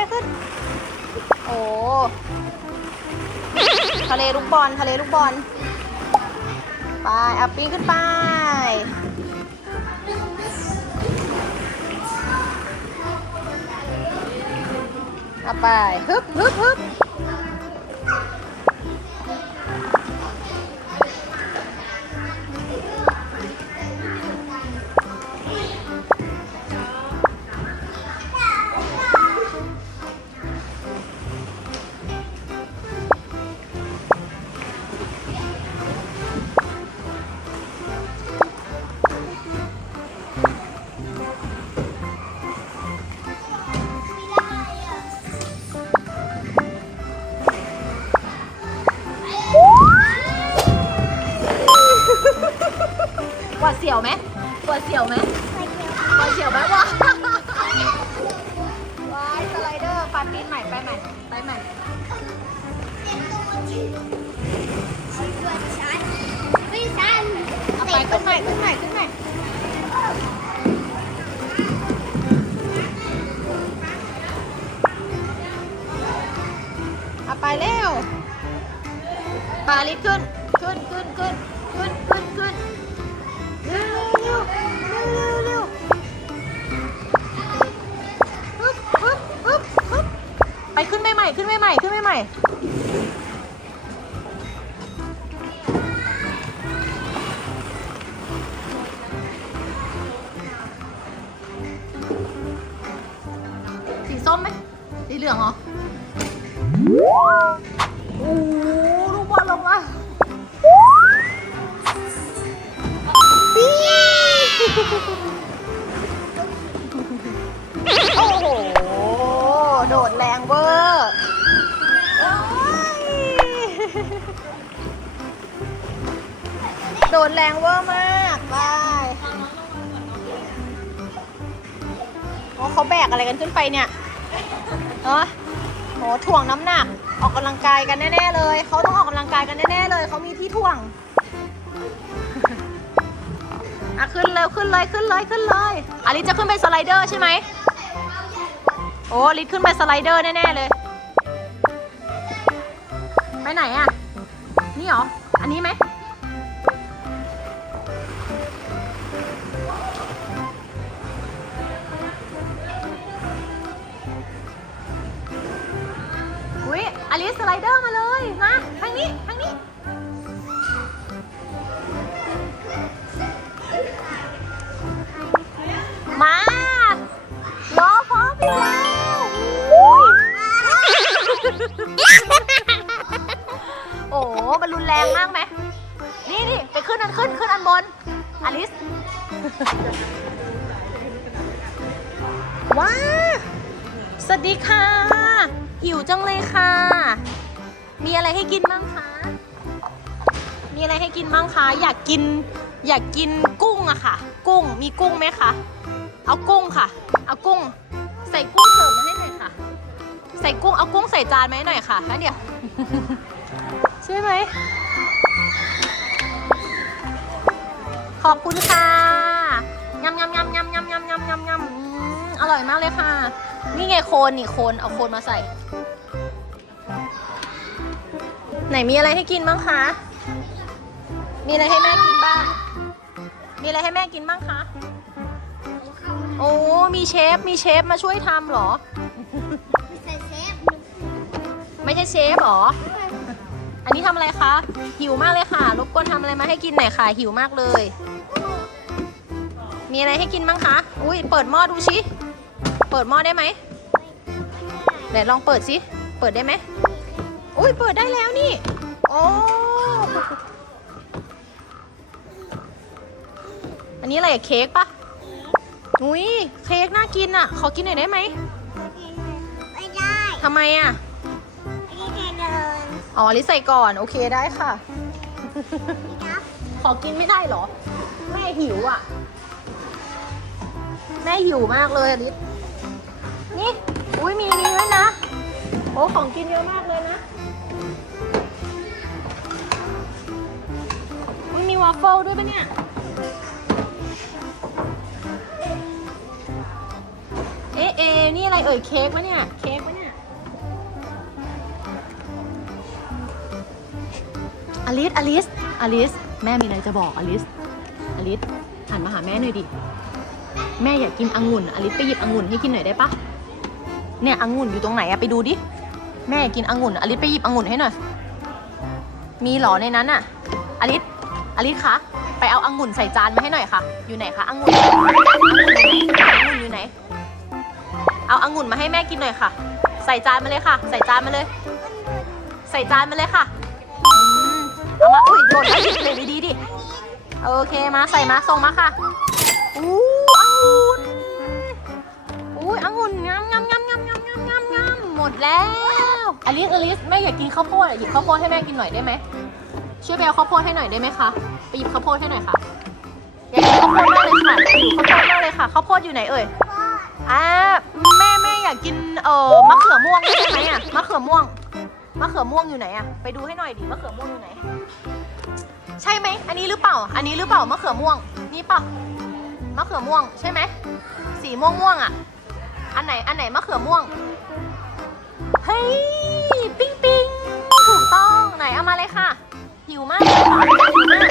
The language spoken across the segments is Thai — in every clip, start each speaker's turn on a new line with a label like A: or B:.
A: ค่อยๆขึ้น โอ้ ทะเลลูกบอล ทะเลลูกบอล ไปอาปีนขึ้นไป เอาไป ฮึบฮึบฮึบ สียวไหมหวดเสียวไหมหวดเสียวไหมวะว้ายสไลเดอร์ปาปีนใหม่ไปใหม่ไปใหม่
B: ไม่สั้น
A: เอาไปขึ้นใหม่ขึ้นใหม่ขึ้นใหม่เอาไปเร็วปาลิฟขึ้นขึ้นขึ้นขึ้นขึ้นขึ้นขึ้น ขึ้นใหม่ๆขึ้นใหม่ๆขึ้นใหม่ๆสีส้มไหมสีเหลืองเหรอโอ้โหลูกบอลลงมา โดดแรงเวอร์มากไปโอ้เขาแบกอะไรกันขึ้นไปเนี่ยเนาะโหถ่วงน้ำหนัก ออกกำลังกายกันแน่ๆเลย เขาต้องออกกำลังกายกันแน่ๆเลย เขามีที่ถ่วงอะขึ้นเร็วขึ้นเลยขึ้นเลยขึ้นเลยอาลิจะขึ้นไปสไลเดอร์ใช่ไหมโอ้ลิขึ้นไปสไลเดอร์แน่ๆเลย ไปไหนอะนี่เหรอ อันนี้ไหม ลิสสไลเดอร์มาเลย มาทางนี้ทางนี้มารอพร้อมอยู่แล้วอุ้ยโอ้โหมันรุนแรงมากไหมนี่นี่ไปขึ้นอันขึ้นขึ้นอันบนอลิสว้าสวัสดีค่ะ หิวจังเลยค่ะ มีอะไรให้กินบ้างคะ มีอะไรให้กินบ้างคะ อยากกิน อยากกินกุ้งอะค่ะ กุ้ง มีกุ้งไหมคะ เอากุ้งค่ะ เอากุ้ง ใส่กุ้งเสิร์ฟมาให้หน่อยค่ะ ใส่กุ้ง เอากุ้งใส่จานมาให้หน่อยค่ะแล้วเดี๋ยว ใช่ไหม ขอบคุณค่ะยำยำยำยำยำยำยำยำยำอืมอร่อยมากเลยค่ะ นี่ไงโคนนี่โคนเอาโคนมาใส่ ไหนมีอะไรให้กินบ้างคะ มีอะไรให้แม่กินบ้าง มีอะไรให้แม่กินบ้างคะ โอ้ มีเชฟ มีเชฟมาช่วยทำเหรอ
B: ไม่ใส่เซฟ
A: ไม่ใช่เชฟเหรอ อันนี้ทำอะไรคะ หิวมากเลยค่ะรบกวนทำอะไรมาให้กินหน่อยค่ะ หิวมากเลย มีอะไรให้กินบ้างคะ อุ้ยเปิดหม้อดูชิ เปิดหม้อได้ไหม ไหนลองเปิดสิ เปิดได้ไหมอุ้ยเปิดได้แล้วนี่ โอ้อันนี้อะไรอะเค้กปะอุ้ยเค้กน่ากินอะขอกินหน่อยได้ไหม
B: ไม่ได้
A: ทำไมอะ
B: ไม่ได้เดิน
A: อ๋อลิใส่ก่อน โอเคได้ค่ะ
B: ครับ
A: ขอกินไม่ได้เหรอ แม่หิวอะแม่หิวมากเลยอลิสนี่ อุ้ยมีนี้ด้วยนะ โอ้ของกินเยอะมากเลยนะอุ้ยมีวาฟเฟิลด้วยปะเนี่ยเอ่ยเค้กปะเนี่ย เค้กปะเนี่ยอลิสอลิสอลิส แม่มีอะไรจะบอกอลิสอลิสหันมาหาแม่หน่อยดิ แม่อยากกินองุ่นอลิสไปหยิบองุ่นให้กินหน่อยได้ปะเนี่ยองุ่นอยู่ตรงไหนอะไปดูดิ แม่กินองุ่นอลิสไปหยิบองุ่นให้หน่อย มีหรอในนั้นอะอลิสอลิสคะ ไปเอาองุ่นใส่จานมาให้หน่อยค่ะ อยู่ไหนคะองุ่นองุ่นอยู่ไหน เอาองุ่นมาให้แม่กินหน่อยค่ะ ใส่จานมาเลยค่ะ ใส่จานมาเลย ใส่จานมาเลยค่ะเอามา อุ้ยโดนไปเลยดีดิ โอเคมาใส่มาส่งมาค่ะ อู้อังุ่นอุ้ยองุ่นงามงามงามงามงามงามงามหมดแล้ว อลิสอลิสแม่อยากกินข้าวโพดอะหยิบข้าวโพดให้แม่กินหน่อยได้ไหมช่วยไปเอาข้าวโพดให้หน่อยได้ไหมคะไปหยิบข้าวโพดให้หน่อยค่ะอยากกินข้าวโพดมากเลยค่ะหิวข้าวโพดมากเลยค่ะข้าวโพดอยู่ไหนเอ่ยอ่าแม่แม่อยากกินเอ่อมะเขือม่วงใช่ไหมอะมะเขือม่วงมะเขือม่วงอยู่ไหนอะไปดูให้หน่อยดิมะเขือม่วงอยู่ไหน ใช่ไหมอันนี้หรือเปล่า อันนี้หรือเปล่ามะเขือม่วงนี่เปล่ามะเขือม่วงใช่ไหมสีม่วงม่วงอะอันไหนอันไหนมะเขือม่วง เฮ้ย ปิ้งปิ้งถูกต้องไหนเอามาเลยค่ะ หิวมากหิวมาก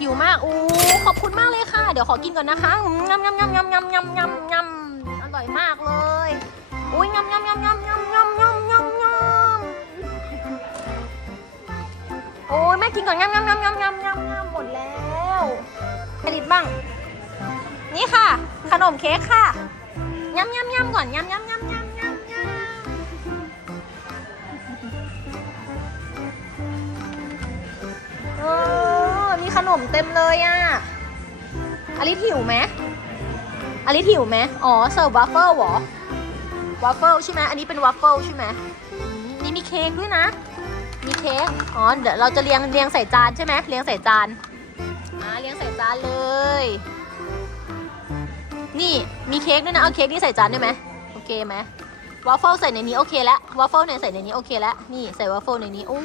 A: หิวมากอู้ขอบคุณมากเลยค่ะ เดี๋ยวขอกินก่อนนะคะงำงำงำงำงำงำงำงำอร่อยมากเลยอุ้ยงำงำงำงำงำงำงำงำงำโอ้ยแม่กินก่อนงำงำงำงำงำงำงำหมดแล้วผลิตบ้าง นี่ค่ะ ขนมเค้กค่ะงำงำงำก่อนงำงำงำงำ มีขนมเต็มเลยอะอลิสหิวไหมอลิสหิวไหมอ๋อเสิร์ฟวัฟเฟิลเหรอวัฟเฟิลใช่ไหมอันนี้เป็นวัฟเฟิลใช่ไหมอืมนี่มีเค้กด้วยนะ มีเค้กอ๋อเดี๋ยวเราจะเรียงเรียงใส่จานใช่ไหมเรียงใส่จานอ่าเรียงใส่จานเลย นี่มีเค้กด้วยนะเอาเค้กนี่ใส่จานได้ไหมโอเคไหมวัฟเฟิลใส่ในนี้โอเคแล้ววัฟเฟิลเนี่ยใส่ในนี้โอเคแล้วนี่ใส่วัฟเฟิลในนี้โอ้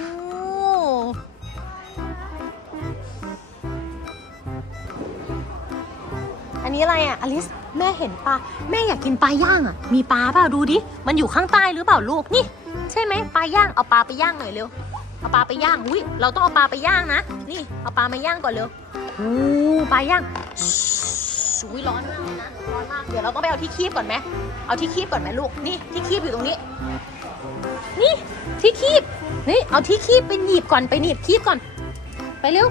A: นี้อะไรอะอลิสแม่เห็นปลาแม่อยากกินปลาย่างอะ มีปลาเปล่าดูดิ มันอยู่ข้างใต้หรือเปล่าลูกนี่ ใช่ไหมปลาย่างเอาปลาไปย่างหน่อยเร็วเอาปลาไปย่างอุ้ยเราต้องเอาปลาไปย่างนะนี่เอาปลามาย่างก่อนเร็วอู้ปลาย่างชูยร้อนมากเลยนะร้อนมากเดี๋ยวเราต้องไปเอาที่คีบก่อนไหมเอาที่คีบก่อนไหมลูกนี่ที่คีบอยู่ตรงนี้ นี่ที่คีบนี่เอาที่คีบไปหนีบก่อนไปหนีบคีบก่อน ไปเร็ว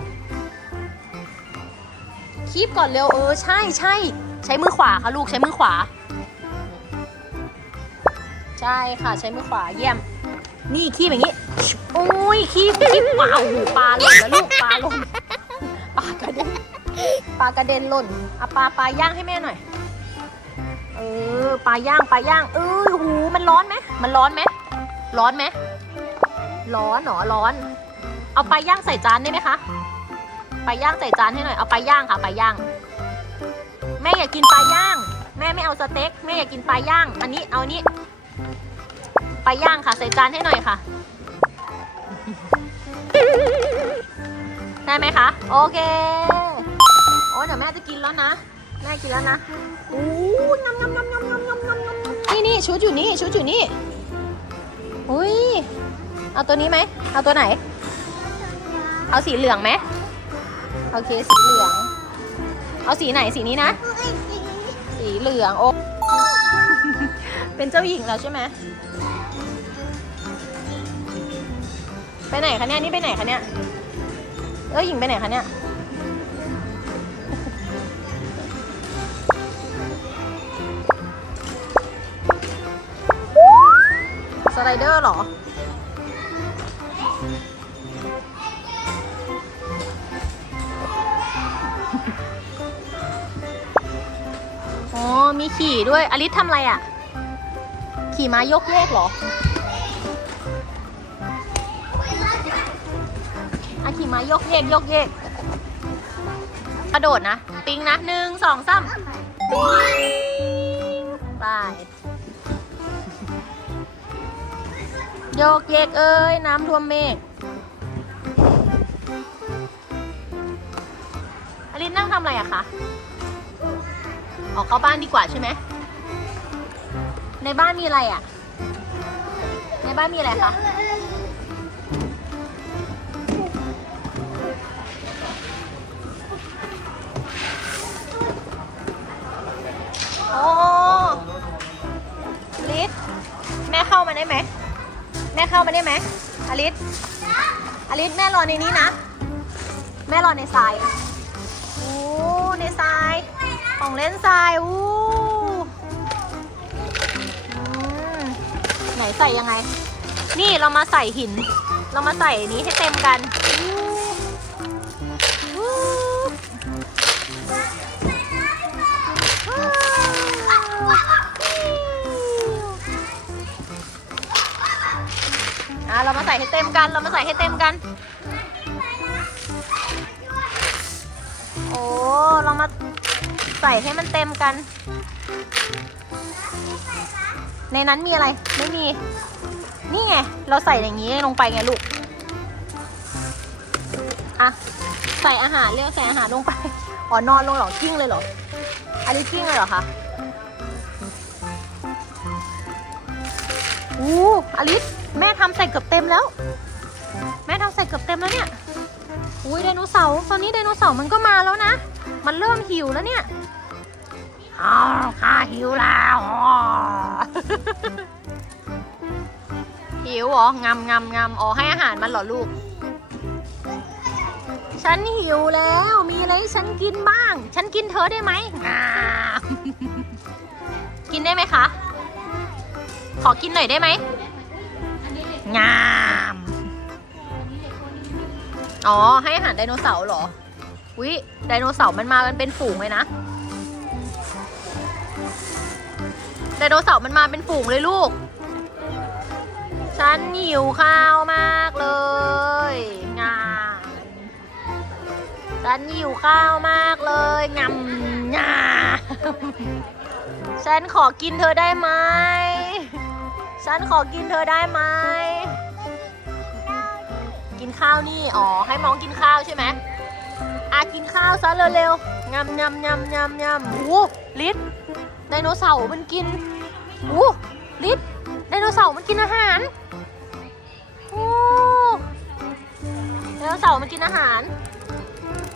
A: คีบก่อนเร็วเออใช่ใช่ใช้มือขวาค่ะลูกใช้มือขวา ใช่ค่ะใช้มือขวาเยี่ยม นี่คีบอย่างนี้โอ้ยคีบคีบปลาโอ้โหปลาหล่นแล้วลูกปลาหล่นปลากระเด็นปลากระเด็นหล่นเอาปลาปลาย่างให้แม่หน่อยเออปลาย่างปลาย่างเออโอ้โหมันร้อนไหมมันร้อนไหมร้อนไหมร้อนหรอร้อน เอาปลาย่างใส่จานได้ไหมคะ ปลาย่างใส่จานให้หน่อย เอาปลาย่างค่ะปลาย่าง แม่อยากกินปลาย่าง แม่ไม่เอาสเต็ก แม่อยากกินปลาย่าง อันนี้เอานี้ไปย่างค่ะใส่จานให้หน่อยค่ะ ได้ไหมคะ โอเค โอ้เดี๋ยวแม่จะกินแล้วนะ แม่กินแล้วนะอู้ยำยำยำยำยำยำยำยำนี่นี่ชุดอยู่นี่ชุดอยู่นี่ อุ้ย เอาตัวนี้ไหม เอาตัวไหน เอาสีเหลืองไหม โอเคสีเหลือง เอาสีไหนสีนี้นะ สีเหลืองโอ้เป็นเจ้าหญิงแล้วใช่ไหมไปไหนคะเนี่ยนี่ไปไหนคะเนี่ยเอ้ยหญิงไปไหนคะเนี่ยสไลเดอร์เหรอ มีขี่ด้วยอลิสทำอะไรอะ ขี่ม้ายกเยกเหรออาขี่มายกเยกยกเยกกระโดดนะ ปิงนะหนึ่งสองสามปิงไปโยกเยกเอ้ย น้ำท่วมเมฆอลินนั่งทำอะไรอะคะ ออกเข้าบ้านดีกว่าใช่ไหม ในบ้านมีอะไรอะ ในบ้านมีอะไรคะ โอ้ลิศแม่เข้ามาได้ไหม แม่เข้ามาได้ไหมอลิศอลิศแม่รอในนี้นะ แม่รอในทราย โอ้ ในทราย ของเล่นทรายอู้ไหนใส่ยังไง นี่เรามาใส่หิน เรามาใส่นี้ให้เต็มกันอู้อู้อะเรามาใส่ให้เต็มกัน เรามาใส่ให้เต็มกัน โอ้ เรามา ใส่ให้มันเต็มกัน ในนั้นมีอะไร ไม่มี นี่ไง เราใส่อย่างนี้ลงไปไงลูก อะ ใส่อาหารเรียกใส่อาหารลงไป อ๋อนอนลงหรอกิ้งเลยเหรอ อันนี้กิ้งเลยเหรอคะอู้อลิสแม่ทำใส่เกือบเต็มแล้ว แม่ทำใส่เกือบเต็มแล้วเนี่ยอุ้ยไดโนเสาร์ตอนนี้ไดโนเสาร์มันก็มาแล้วนะ มันเริ่มหิวแล้วเนี่ย อาข้าหิวแล้วหิวเหรองำงำงำอ๋อให้อาหารมันเหรอลูก ฉันหิวแล้ว มีอะไรให้ฉันกินบ้าง ฉันกินเธอได้ไหมงามกินได้ไหมคะ ขอกินหน่อยได้ไหมงาม อ๋อ ให้อาหารไดโนเสาร์เหรอ วิไดโนเสาร์มันมากันเป็นฝูงเลยนะ ดโนเสาร์มันมาเป็นฝูงเลยลูก ฉันหิวข้าวมากเลย งามฉันหิวข้าวมากเลยงำงาฉันขอกินเธอได้ไหม ฉันขอกินเธอได้ไหม กินข้าวนี่ อ๋อ ให้มองกินข้าวใช่ไหม กินข้าวซะเร็วๆงำงำงำงำงำโอ้ลิศไดโนเสาร์มันกินโอ้ลิศไดโนเสาร์มันกินอาหารโอ้ไดโนเสาร์มันกินอาหาร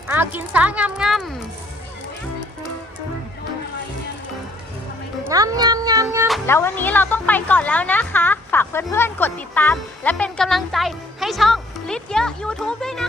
A: อากินซะงำงำงำงำงำงำแล้ววันนี้เราต้องไปก่อนแล้วนะคะ ฝากเพื่อนๆ กดติดตาม และเป็นกำลังใจให้ช่องลิศเยอะ YouTube ด้วยนะ